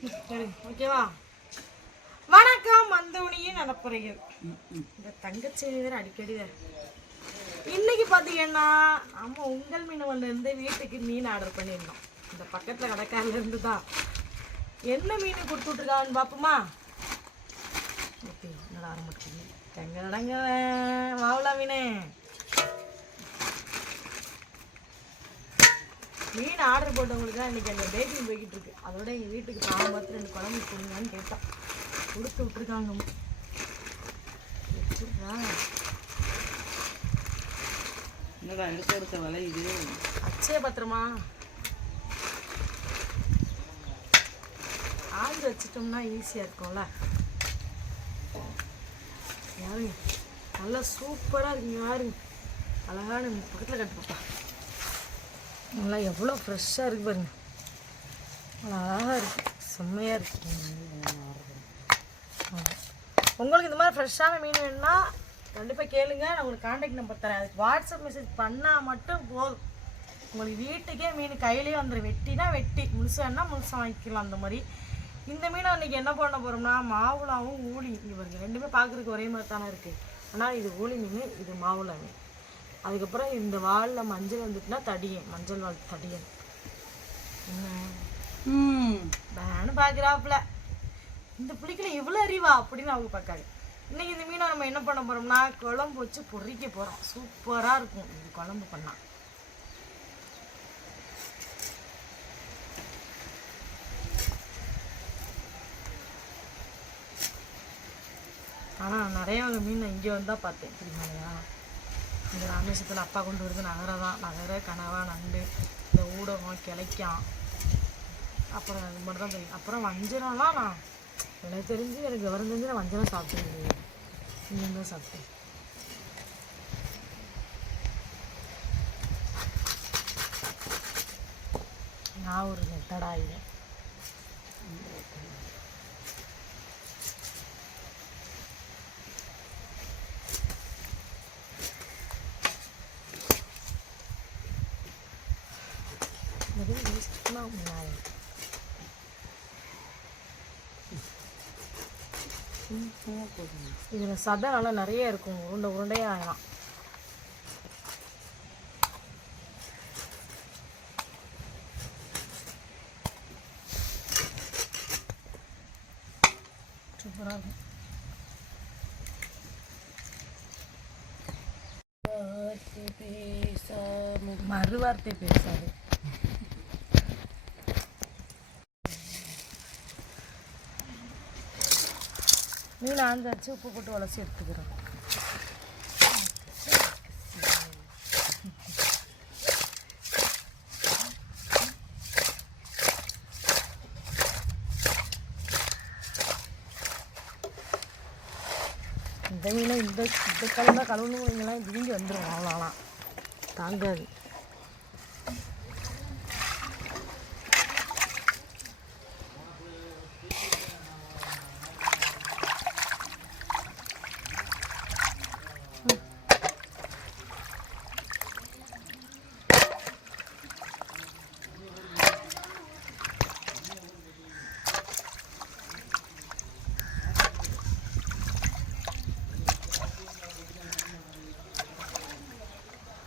சரி ஓகேவா? வணக்கம் வந்தவனையும் நடப்புறைகள் இந்த தங்கச்சி வேற அடிக்கடி வேற. இன்னைக்கு பார்த்தீங்கன்னா நம்ம உங்கள் மீன் இருந்து வீட்டுக்கு மீன் ஆர்டர் பண்ணியிருந்தோம். இந்த பக்கத்தில் கடைக்காரில் இருந்து தான் என்ன மீன் கொடுத்துட்ருக்கான்னு பார்ப்போமா ஓகே என்னடா ஆரம்பிச்சு தங்க நடங்க மாவுளா மீனே. மீன் ஆர்டர் போட்டவங்களுக்கு தான் இன்றைக்கி அந்த பேக்கிங் போய்கிட்டு இருக்கு. அதோட எங்கள் வீட்டுக்கு பாவம் பார்த்து ரெண்டு குழம்பு கொடுங்கன்னு கேட்டான். கொடுத்து விட்ருக்காங்க. என்னடா எடுக்க எடுக்க விலை இது? அச்சய பத்திரமா? ஆஞ்சு வச்சிட்டோம்னா ஈஸியாக இருக்கும்ல. யாருங்க? நல்லா சூப்பராக இருக்குங்க யாருங்க அழகான பக்கத்தில் கட்டுப்பா. நல்லா எவ்வளோ ஃப்ரெஷ்ஷாக இருக்குது பாருங்க. அழகாக இருக்குது செம்மையாக இருக்குது உங்களுக்கு இந்த மாதிரி ஃப்ரெஷ்ஷான மீன் வேணும்னா கண்டிப்பாக கேளுங்க. நான் உங்களுக்கு காண்டாக்ட் நம்பர் தரேன். அதுக்கு வாட்ஸ்அப் மெசேஜ் பண்ணால் மட்டும் போதும். உங்களுக்கு வீட்டுக்கே மீன் கையிலேயே வந்துடும் வெட்டினா வெட்டி முழுசானா முழுசாக வாங்கிக்கலாம் அந்த மாதிரி. இந்த மீனை அன்றைக்கி என்ன பண்ண போகிறோம்னா மாவுளாவும் ஊழி இங்கே பாருங்க ரெண்டுமே பார்க்குறதுக்கு ஒரே மாதிரி தானே இருக்குது ஆனால் இது ஊழி மீன் இது மாவுளா மீன். அதுக்கப்புறம் இந்த வாலில் மஞ்சள் வந்துட்டுனா தடியன் மஞ்சள் வால் தடியன். என்ன? ம். பேனு பார்க்குறாப்புல இந்த புளிக்கல இவ்வளோ அறிவா அப்படின்னு அவங்க பார்க்காங்க இன்னைக்கு இந்த மீனை நம்ம என்ன பண்ண போறோம்னா குழம்பு வச்சு பொரிக்க போகிறோம் சூப்பராக இருக்கும். இது குழம்பு பண்ணா. ஆனால் நிறைய மீன் இங்கே வந்தால் பார்த்தேன். தெரியுமாயா இந்த ராமேஸ்வரத்தில் அப்பா கொண்டு வருது நகரை தான். நகர கனவா நண்டு இந்த ஊடகம் கிளைக்கான். அப்புறம் அது மட்டும் தான் தெரியும். அப்புறம் வஞ்சனம்லாம் நான் எனக்கு தெரிஞ்சு எனக்கு விவரம் தெரிஞ்சு நான் வஞ்சனம் சாப்பிட்டு இல்லையே நீங்கள் தான் சாப்பிட்டேன். நான் ஒரு நெட்டடா இது நிறைய வேஸ்ட்னா முன்னாடி இதில் சதை நல்லா நிறைய இருக்கும். உருண்டை உருண்டையாக ஆகலாம் சூப்பராக இருக்கும். மறுவார்த்தை பேசாது. மீன் ஆஞ்சாச்சு உப்பு போட்டு உலசி எடுத்துக்கிறோம். இந்த மீனை இந்த இந்த கலந்தால் கழுவுணுங்களா வைங்களாம் விரும்பி வந்துடும் அவ்வளோலாம் தாங்காது.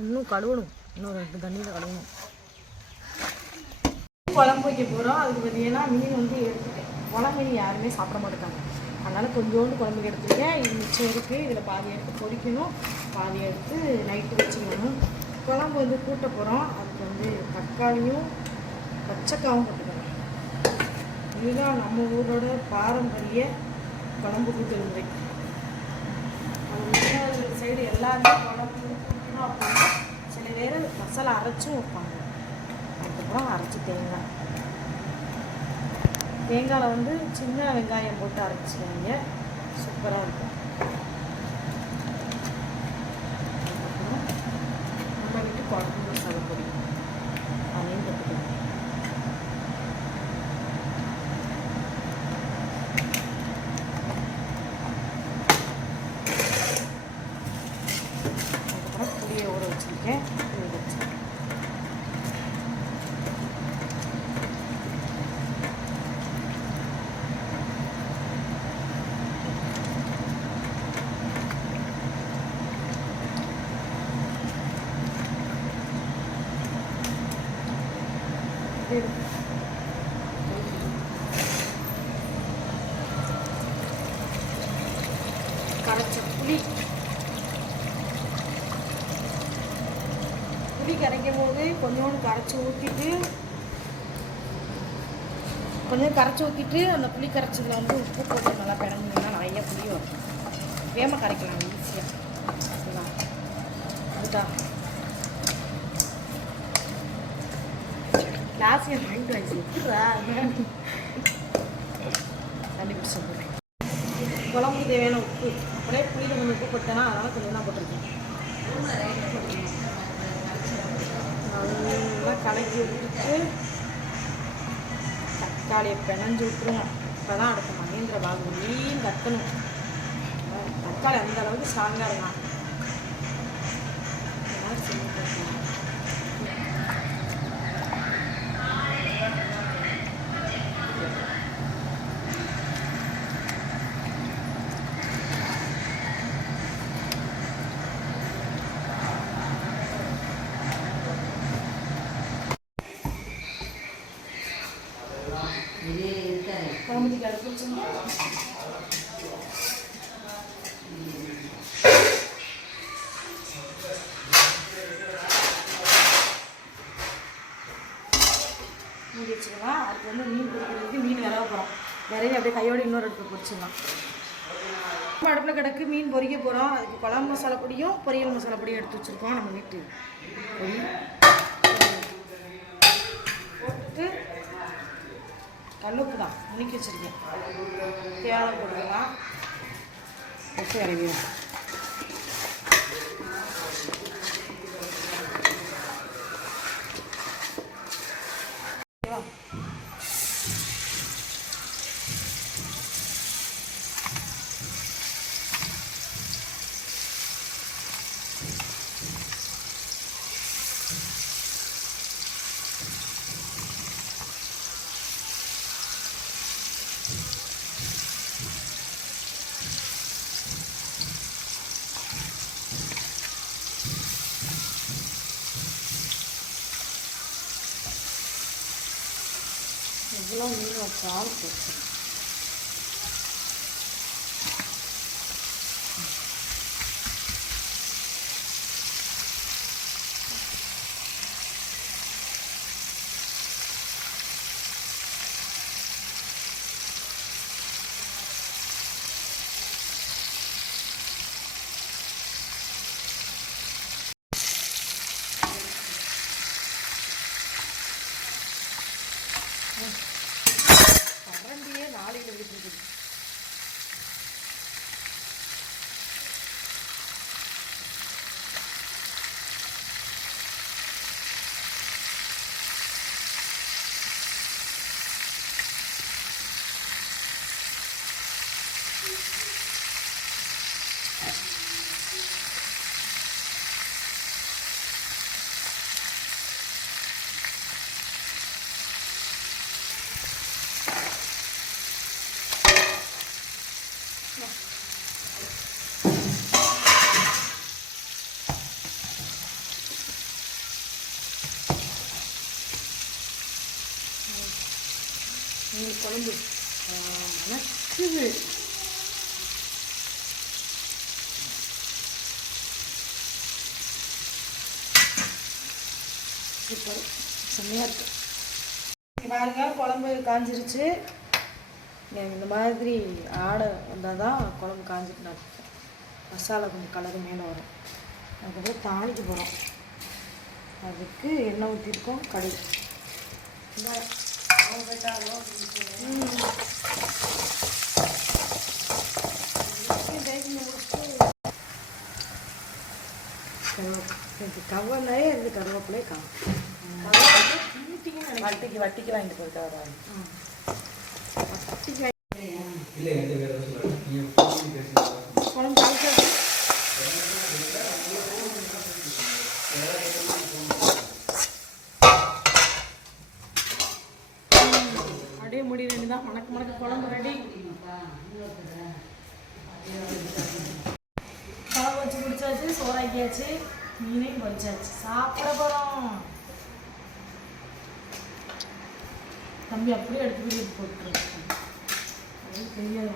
இன்னும் கழுவணும். இன்னும் ரெண்டு தண்ணியில் கழுவணும். குழம்பு வைக்க போகிறோம் அதுக்கு பார்த்தீங்கன்னா மீன் வந்து எடுத்துட்டேன். குழம்பு மீன் யாருமே சாப்பிட மாட்டேங்காங்க. அதனால் கொஞ்சோண்டு குழம்புக்கு எடுத்துருக்கேன். இது மிச்சம் இருக்குது இதில் பாதி எடுத்து பொரிக்கணும். பாதி எடுத்து நைட்டு வச்சுக்கணும். குழம்பு வந்து கூட்ட போகிறோம் அதுக்கு வந்து தக்காளியும் பச்சைக்காவும் போட்டுக்கணும். இதுதான் நம்ம ஊரோட பாரம்பரிய குழம்பு கூட்டு முறை. அது சைடு எல்லாருமே குழம்பு என்ன வைப்பாங்க சில பேர் மசாலா அரைச்சும் வைப்பாங்க. அதுக்கப்புறம் அரைச்சி தேங்காய். தேங்காயில் வந்து சின்ன வெங்காயம் போட்டு அரைச்சிடுவீங்க சூப்பராக இருக்கும். அதுக்கப்புறம் நம்ம வீட்டு குழம்பு மசாலா பொடி அதையும் போட்டுக்கலாம் அதுக்கப்புறம் புளியை ஊற வச்சுருக்கேன் புளி வச்சு கரைச்ச புளி புளி கரைக்கும் போது கொஞ்சோண்டு கரைச்சி ஊற்றிட்டு கொஞ்சம் கரைச்சி ஊற்றிட்டு அந்த புளி கரைச்சதில் வந்து உப்பு போட்டு நல்லா பிறந்தீங்கன்னா நிறைய புளி வரும். வேம கரைக்கலாம் ஈஸியாக அதுதான் லாஸ்ட் என் வாங்கிட்டு வச்சு எப்படிடா கண்டிப்பாக சொல்லுறேன் குழம்புக்கு தேவையான உப்பு. அப்படியே புளியில் கொஞ்சம் உப்பு போட்டேன்னா அதனால் கொஞ்சம் தான் போட்டிருக்கேன். நல்லா கலக்கி விட்டுட்டு தக்காளியை பிணைஞ்சு விட்டுருங்க. இப்போ தான் அடுத்த மகேந்திர பாபு மீன் கத்தணும். தக்காளி அந்த அளவுக்கு ஸ்ட்ராங்காக இருக்கான் இந்த மாதிரி செஞ்சு கொடுக்கலாம். குழம்புக்கு கடுப்பு வச்சுங்க மூடி வந்து மீன் பிடிக்கிறதுக்கு மீன் விரவ போகிறோம் விரைவி அப்படியே கையோடு இன்னொரு அடுப்பு பொறிச்சிடலாம் அடுப்பில் கிடக்கு மீன் பொறிக்க போகிறோம் அதுக்கு குழம்பு மசாலா பொடியும் பொரியல் மசாலா பொடியும் எடுத்து வச்சுருக்கோம். நம்ம வீட்டு பொடி. போட்டு கல்லுப்பு தான். முனிக்கி வச்சுருக்கேன். தேவை போட்டுக்கலாம் வச்சு இறங்கிடும் ஓகேவா இவ்வளோ மீன் வச்சாலும் பிரச்சனை மீன் குழம்பு ஆ, மணக்குது சூப்பர் செம்மையாக இருக்கு. இங்க பாருங்க குழம்பு காஞ்சிருச்சு. இந்த மாதிரி ஆடை வந்தால் தான் குழம்பு காஞ்சிட்டு நான் மசாலா கொஞ்சம் கலர் மேலே வரும். அதுக்கப்புறம் தாளிக்க போகிறோம் அதுக்கு எண்ணெய் ஊற்றிருக்கோம் கடுகு. கவலையே இருந்து கருவேப்பிலையே காணும். வட்டிக்கு வட்டிக்கு வாங்கிட்டு தாளிச்சாச்சு அப்படியே முடி ரெண்டு தான் மணக்க மணக்க குழம்பு ரெடி. குழம்பு வச்சு குடிச்சாச்சு சோறாக்கியாச்சு மீனையும் பொரிச்சாச்சு சாப்பிட போகிறோம் தம்பி அப்படியே எடுத்து போய் போட்டுருக்கு அது தெரியாது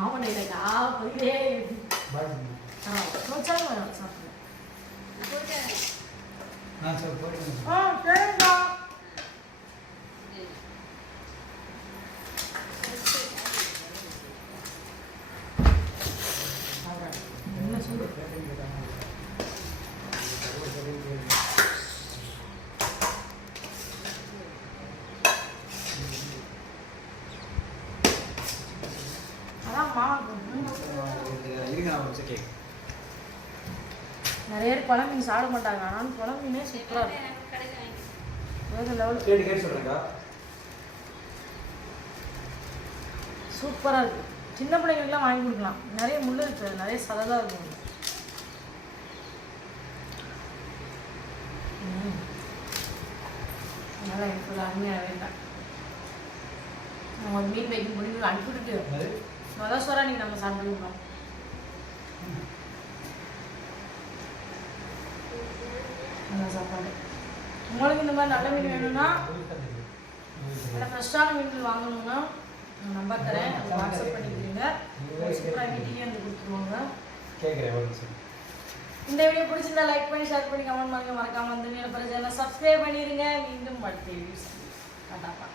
啊我们的那个啊不远啊我找我要找嗯。好的。குழம்பு மீன் சாப்பிட மாட்டாங்க. ஆனால் குழம்பு மீனே சூப்பராக இருக்கும். வேறு லெவல் சூப்பராக இருக்கு சின்ன பிள்ளைங்களுக்குலாம் வாங்கி கொடுக்கலாம். நிறைய முள் இருக்கு. நிறைய சததாக இருக்கும். நல்லா ஒரு அருமையாக வேண்டாம் நம்ம மீன் வைக்கும் முடிவு அனுப்பிவிட்டு அதான் சொல்கிறேன் நீங்கள் நம்ம சாப்பிட்டுருக்கோம் நல்ல சாப்பாடு. உங்களுக்கு இந்த மாதிரி நல்ல மீன் வேணும்னா நல்ல ஃப்ரெஷ்ஷான மீன்கள் வாங்கணும்னா நான் நம்பர் தரேன். வாட்ஸ்அப் பண்ணிக்கிறீங்க. சூப்பராக வீட்டுக்கே வந்து கொடுத்துருவாங்க. இந்த வீடியோ பிடிச்சிருந்தா லைக் பண்ணி ஷேர் பண்ணி கமெண்ட் பண்ணுங்க. மறக்காம வந்து மேலே பிரச்சனை சப்ஸ்கிரைப் பண்ணிடுங்க மீண்டும் அடுத்த வீடியோஸ் டாட்டா